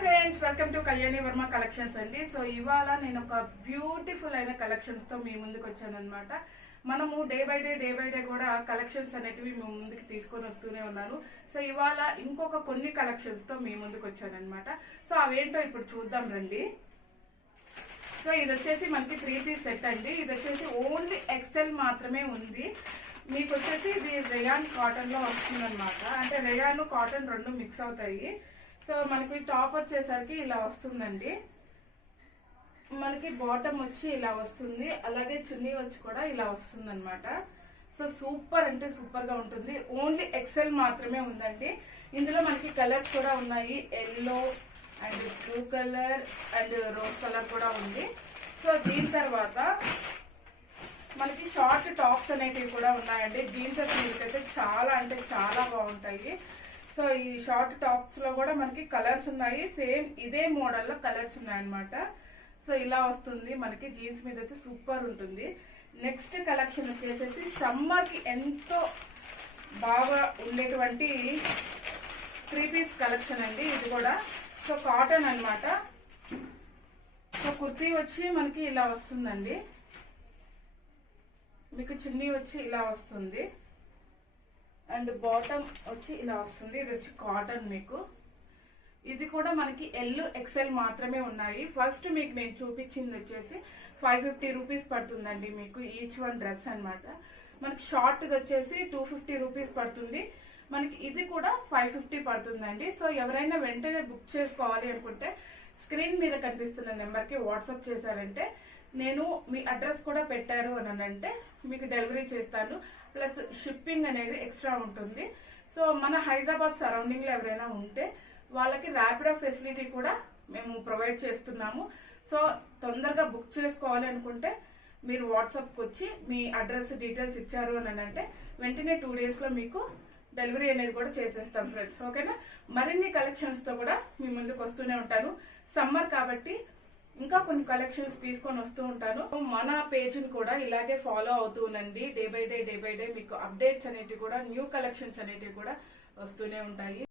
Friends, welcome to Kalyani Varma collections అండి. So ఇవాళ నేను ఒక బ్యూటిఫుల్ అయిన కలెక్షన్స్ తో మీ ముందుకు వచ్చాను అనమాట. మనము డే బై డే కూడా కలెక్షన్స్ అనేటివి మీ ముందుకు తీసుకొని వస్తూనే ఉన్నాను. సో ఇవాళ ఇంకొక కొన్ని కలెక్షన్స్ తో మీ ముందుకు వచ్చాను అనమాట. సో అవేంటో ఇప్పుడు చూద్దాం రండి. సో ఇది వచ్చేసి మనకి 3 పీస్ సెట్ అండి. ఇది వచ్చేసి ఓన్లీ ఎక్సెల్ మాత్రమే ఉంది. మీకు వచ్చేసి ఇది రేయాన్ కాటన్ లో వస్తుంది అనమాట. అంటే రేయాన్ కాటన్ రెండు మిక్స్ అవుతాయి. సో మనకి టాప్ వచ్చేసరికి ఇలా వస్తుందండి. మనకి బాటమ్ వచ్చి ఇలా వస్తుంది, అలాగే చున్నీ వచ్చి కూడా ఇలా వస్తుంది అనమాట. సో సూపర్ అంటే సూపర్ గా ఉంటుంది. ఓన్లీ ఎక్సెల్ మాత్రమే ఉందండి. ఇందులో మనకి కలర్స్ కూడా ఉన్నాయి. Yellow and blue colour and rose colour కూడా ఉంది. సో దీని తర్వాత మనకి షార్ట్ టాప్స్ అనేటివి కూడా ఉన్నాయండి. జీన్స్ అయితే చాలా అంటే చాలా బాగుంటాయి. సో ఈ షార్ట్ టాప్స్ లో కూడా మనకి కలర్స్ ఉన్నాయి. సేమ్ ఇదే మోడల్ లో కలర్స్ ఉన్నాయన్నమాట. సో ఇలా వస్తుంది మనకి. జీన్స్ మీద అయితే సూపర్ ఉంటుంది. నెక్స్ట్ కలెక్షన్ వచ్చేసి సమ్మర్ కి ఎంతో బాగా ఉండేటువంటి 3 పీస్ కలెక్షన్ అండి ఇది కూడా. సో కాటన్ అన్నమాట. సో కుర్తీ వచ్చి మనకి ఇలా వస్తుందండి. మీకు చున్నీ వచ్చి ఇలా వస్తుంది అండ్ బాటమ్ వచ్చి ఇలా వస్తుంది. ఇది వచ్చి కాటన్. మీకు ఇది కూడా మనకి ఎల్ ఎక్సెల్ మాత్రమే ఉన్నాయి. ఫస్ట్ మీకు నేను చూపించింది వచ్చేసి 550 రూపీస్ పడుతుందండి మీకు ఈచ్ వన్ డ్రెస్ అన్నమాట. మనకి షార్ట్ వచ్చేసి 250 రూపీస్ పడుతుంది. మనకి ఇది కూడా 550 పడుతుందండి. సో ఎవరైనా వెంటనే బుక్ చేసుకోవాలి అనుకుంటే స్క్రీన్ మీద కనిపిస్తున్న నెంబర్కి వాట్సాప్ చేశారంటే, నేను మీ అడ్రస్ కూడా పెట్టారు అని అంటే మీకు డెలివరీ చేస్తాను. ప్లస్ షిప్పింగ్ అనేది ఎక్స్ట్రా ఉంటుంది. సో మన హైదరాబాద్ సరౌండింగ్ లో ఎవరైనా ఉంటే వాళ్ళకి ర్యాపిడో ఫెసిలిటీ కూడా మేము ప్రొవైడ్ చేస్తున్నాము. సో తొందరగా బుక్ చేసుకోవాలి అనుకుంటే మీరు వాట్సాప్కి వచ్చి మీ అడ్రస్ డీటెయిల్స్ ఇచ్చారు అని అంటే వెంటనే 2 days లో మీకు డెలివరీ అనేది కూడా చేసేస్తాం ఫ్రెండ్స్. ఓకేనా? మరిన్ని కలెక్షన్స్ తో కూడా మీ ముందుకు వస్తూనే ఉంటాను. సమ్మర్ కాబట్టి ఇంకా కొన్ని కలెక్షన్స్ తీసుకొని వస్తూ ఉంటాను. మన పేజ్ ని కూడా ఇలాగే ఫాలో అవుతూ ఉండండి. డే బై డే మీకు అప్డేట్స్ అనేటివి కూడా, న్యూ కలెక్షన్స్ అనేటివి కూడా వస్తూనే ఉంటాయి.